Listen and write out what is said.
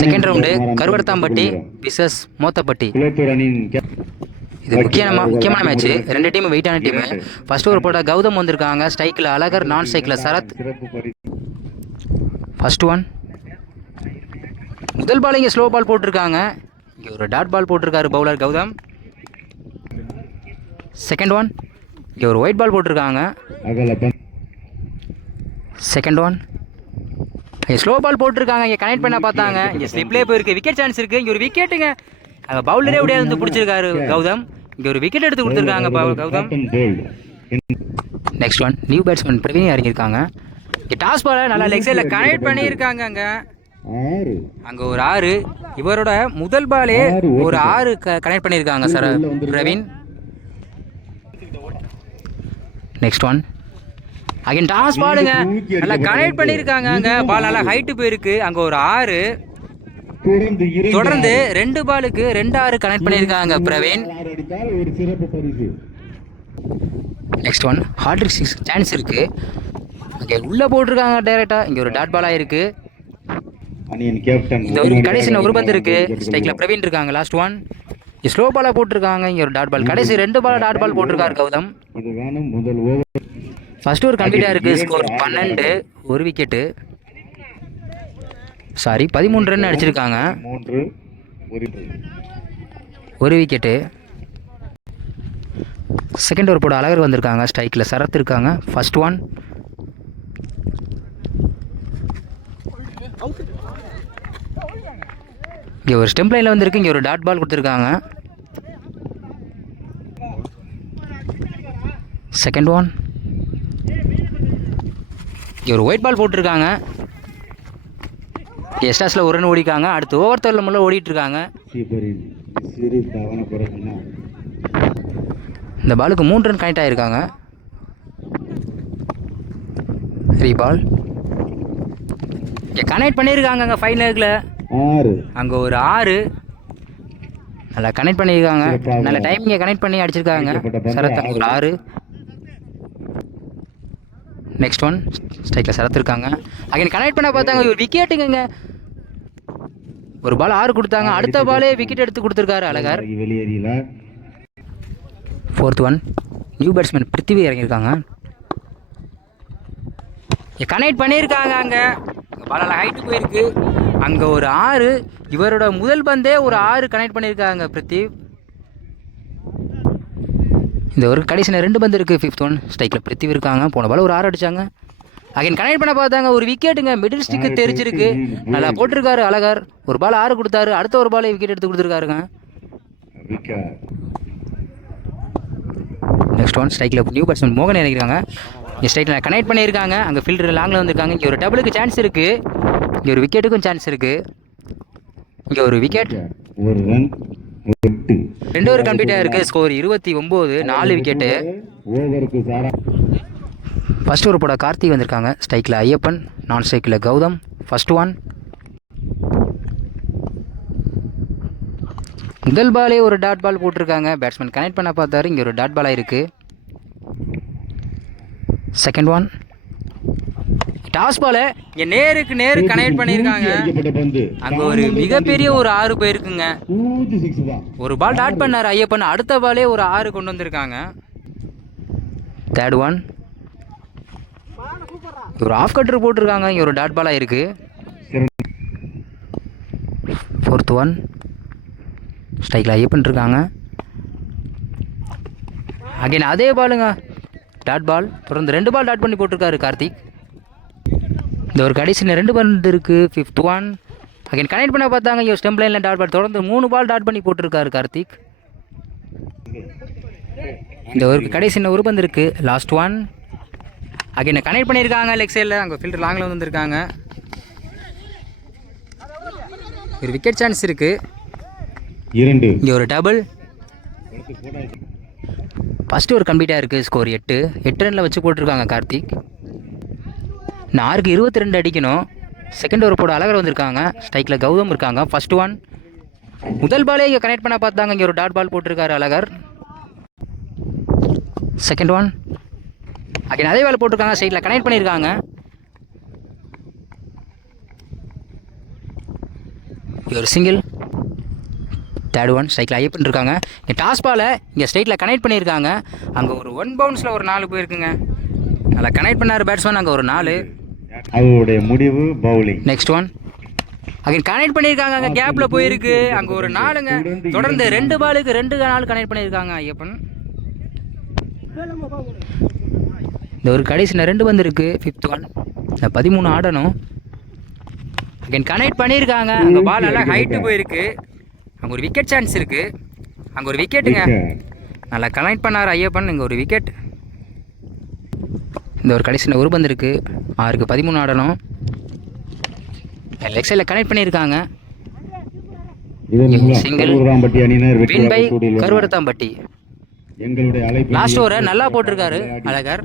Second round Karuvadathampatti versus Mothappatti. இது முக்கியமான match. ரெண்டு டீம் வெயிட்டான டீம். ஃபர்ஸ்ட் ஓவர் போட கௌதம் வந்திருக்காங்க. ஸ்ட்ரைக்கில் அழகர், நான் ஸ்ட்ரைக்கில் சரத். First one. முதல் பால் இங்கே ஸ்லோ பால் போட்டிருக்காங்க. இங்கே ஒரு டாட் பால் போட்டிருக்காரு பவுலர் கௌதம். Second one. இங்கே ஒரு ஒயிட் பால் போட்டிருக்காங்க. Second one. இங்கே ஸ்லோ பால் போட்டிருக்காங்க. இங்கே கனெக்ட் பண்ண பார்த்தாங்க. இங்கே ஸ்லிப்லேயே போயிருக்கு. விக்கெட் சான்ஸ் இருக்குது. இங்கே ஒரு விக்கெட்டுங்க. அங்கே பவுலரே உடைய வந்து பிடிச்சிருக்காரு கௌதம். இங்கே ஒரு விக்கெட் எடுத்து கொடுத்துருக்காங்க Gautham. Next one. New batsman Praveen இறங்கியிருக்காங்க. இங்கே டாஸ் பாலை நல்லா லெக் சைடில் கனெக்ட் பண்ணியிருக்காங்க. அங்கே ஒரு 6. இவரோட முதல் பாலே ஒரு 6 கனெக்ட் பண்ணியிருக்காங்க sir Praveen. Next one. Again toss பாலுங்க. நல்லா கனெக்ட் பண்ணியிருக்காங்க. அங்கே பால் நல்லா ஹைட்டு போயிருக்கு. அங்கே ஒரு 6. தொடர்ந்து 2 பாலுக்கு 2-6 கனெக்ட் பண்ணியிருக்காங்க Praveen. Next one. Hat-trick 6 chance இருக்கு. அங்கே உள்ளே போட்டிருக்காங்க டைரக்டாக. இங்கே ஒரு டாட் பாலாக இருக்கு. இந்த ஒரு கடைசி ஒரு பந்து இருக்கு. ஸ்ட்ரைக்கில் பிரவீன் இருக்காங்க. Last one. ஸ்லோ பாலாக போட்டிருக்காங்க. இங்கே ஒரு டாட் பால். கடைசி 2 பால் டாட் பால் போட்டிருக்காரு கௌதம். ஃபர்ஸ்ட் ஒரு கம்ப்ளீட்டாக இருக்குது. ஸ்கோர் 12. ஒரு விக்கெட்டு. சாரி 13 ரன் அடிச்சிருக்காங்க. ஒரு விக்கெட்டு. செகண்ட் ஓவர் போட அழகர் வந்திருக்காங்க. ஸ்ட்ரைக்கில் சரத் இருக்காங்க. First one. இங்கே ஒரு ஸ்டெம்ப் லைனில் வந்திருக்கு. இங்கே ஒரு டாட் பால் கொடுத்துருக்காங்க. Second one. இங்கே ஒரு ஒயிட் பால் போட்டிருக்காங்க. எஸ்டாஸில் ஒரு ரன் ஓடிக்காங்க. அடுத்து ஓவர் தோரில் முள்ள ஓடிட்டுருக்காங்க. இந்த பாலுக்கு 3 ரன் கனெக்ட் ஆகிருக்காங்க. ரீபால். இங்கே கனெக்ட் பண்ணியிருக்காங்க. அங்கே ஃபைனலுக்குள்ள அங்கே ஒரு 6 நல்லா கனெக்ட் பண்ணியிருக்காங்க. நல்ல டைமிங்கை கனெக்ட் பண்ணி அடிச்சிருக்காங்க சரத். அங்கே ஒரு 6. Next one. ஸ்ட்ரைக்கில் சரத் இருக்காங்க. அங்கே கனெக்ட் பண்ண பார்த்தாங்க. ஒரு விக்கெட்டுங்க. ஒரு பால் 6 கொடுத்தாங்க. அடுத்த பாலே விக்கெட் எடுத்து கொடுத்துருக்காரு Alagar. Fourth one. New batsman Prithvi இறங்கியிருக்காங்க. கனெக்ட் பண்ணியிருக்காங்க. அங்கே பால் ஹைட்டு போயிருக்கு. அங்கே ஒரு 6. இவரோட முதல் பந்தே ஒரு 6 கனெக்ட் பண்ணியிருக்காங்க பிருத்திவ். இந்த ஒரு கடைசியில் 2 பந்து இருக்குது. Fifth one. ஸ்ட்ரைக்கில் பிருத்திவ் இருக்காங்க. போன பால் ஒரு 6 அடித்தாங்க. அகைன் கனெக்ட் பண்ண பார்த்தாங்க. ஒரு விக்கெட்டுங்க. மிடில் ஸ்டிக்கு தெரிஞ்சிருக்கு. நல்லா போட்டிருக்காரு அழகர். ஒரு பால் 6 கொடுத்தாரு. அடுத்த ஒரு பால் விக்கெட் எடுத்து கொடுத்துருக்காருங்க. Next one. ஸ்ட்ரைக்கில் நியூ பேட்ஸ்மேன் மோகன் இறங்கிருக்காங்க. இங்கே ஸ்ட்ரைக்கில் கனெக்ட் பண்ணியிருக்காங்க. அங்கே ஃபீல்டர் லாங்கில் வந்திருக்காங்க. இங்கே ஒரு டபுளுக்கு சான்ஸ் இருக்குது. இங்கே ஒரு விக்கெட்டுக்கும் சான்ஸ் இருக்குது. இங்கே ஒரு விக்கெட். 2 ஓவர் கம்ப்ளீட்டாக இருக்குது. ஸ்கோர் 29. 4 விக்கெட்டு. ஃபர்ஸ்ட் ஓவர் போட கார்த்திக் வந்திருக்காங்க. ஸ்ட்ரைக்கில் ஐயப்பன், நான் ஸ்ட்ரைக்கில் கௌதம். First one. முதல் பாலே ஒரு டாட் பால் போட்டிருக்காங்க. பேட்ஸ்மேன் கனெக்ட் பண்ண பார்த்தாரு. இங்கே ஒரு டாட் பாலாக இருக்குது. Second one. டாஸ் பாலை இங்கே நேருக்கு நேரு கனெக்ட் பண்ணியிருக்காங்க. அங்கே ஒரு மிகப்பெரிய ஒரு 6 போயிருக்குங்க. ஒரு பால் டாட் பண்ணார் ஐயப்பன். அடுத்த பாலே ஒரு 6 கொண்டு வந்திருக்காங்க. Third one. ஒரு ஆஃப் கட்டர் போட்டிருக்காங்க. இங்கே ஒரு டாட் பாலாக இருக்குது. Fourth one. ஸ்ட்ரைக்கில் ஐயப்பன் இருக்காங்க. அகைன் அதே பாலுங்க. Dot ball. தொடர்ந்து 2 பால் டாட் பண்ணி போட்டிருக்காரு கார்த்திக். இந்த ஒரு கடைசியில் 2 பந்து இருக்குது. Fifth one. அகைன் கனெக்ட் பண்ண பார்த்தாங்க. இங்கே ஸ்டெம்ப் லைனில் டாட் பால். தொடர்ந்து 3 பால் டாட் பண்ணி போட்டிருக்காரு கார்த்திக். இந்த ஒரு கடைசியில் ஒரு பந்து இருக்குது. Last one. அகைன் கனெக்ட் பண்ணியிருக்காங்க லெக் சைடில். அங்கே ஃபீல்டர் லாங்கில் வந்துருக்காங்க. ஒரு விக்கெட் சான்ஸ் இருக்குது. இங்கே ஒரு டபுள். ஃபஸ்ட்டு ஒரு கம்ப்ளீட்டாக இருக்குது. ஸ்கோர் 8. 8 ரனில் வச்சு போட்டிருக்காங்க கார்த்திக். நான் 6க்கு 22 அடிக்கணும். செகண்ட் ஓவர் போட அழகர் வந்திருக்காங்க. ஸ்ட்ரைக்கில் கௌதம் இருக்காங்க. First one. முதல் பாலே இங்கே கனெக்ட் பண்ண பார்த்தாங்க. இங்கே ஒரு டாட் பால் போட்டிருக்காரு அழகர். Second one. அகைன் அதே பால் போட்டிருக்காங்க. சைடில் கனெக்ட் பண்ணியிருக்காங்க. ஒரு சிங்கிள். தேர்ட் ஒன் ஸ்ட்ரைக்கில் ஐயப்பன் இருக்காங்க. இங்கே டாஸ் பாலை இங்கே ஸ்ட்ரைட்டில் கனெக்ட் பண்ணியிருக்காங்க. அங்கே ஒரு 1 பவுன்ஸில் ஒரு 4 போயிருக்குங்க. நல்லா கனெக்ட் பண்ணார் பேட்ஸ்மேன். அங்கே ஒரு 4. அவருடைய முடிவு bowling. Next one again connect பண்ணியிருக்காங்க. அங்கே கேப்பில் போயிருக்கு. அங்கே ஒரு 4ங்க. தொடர்ந்து 2 பாலுக்கு 2 4 கனெக்ட் பண்ணியிருக்காங்க ஐயப்பன். இந்த ஒரு கடைசி 2 வந்திருக்கு. 5th one. 13 ஆடணும். அகைன் கனெக்ட் பண்ணியிருக்காங்க. அங்கே பால் நல்லா ஹைட்டு போயிருக்கு. அங்கே ஒரு விக்கெட் சான்ஸ் இருக்குது. அங்கே ஒரு விக்கெட்டுங்க. நல்லா கனெக்ட் பண்ணார் ஐயப்பன். இங்கே ஒரு விக்கெட். இந்த ஒரு கடைசி ஒரு பந்து இருக்குது. 6க்கு 13 ஆடணும். லெக் சைடில் கனெக்ட் பண்ணியிருக்காங்க. Single. Win by Karuvadathampatti. Last ஓவரை நல்லா போட்டிருக்காரு அழகர்.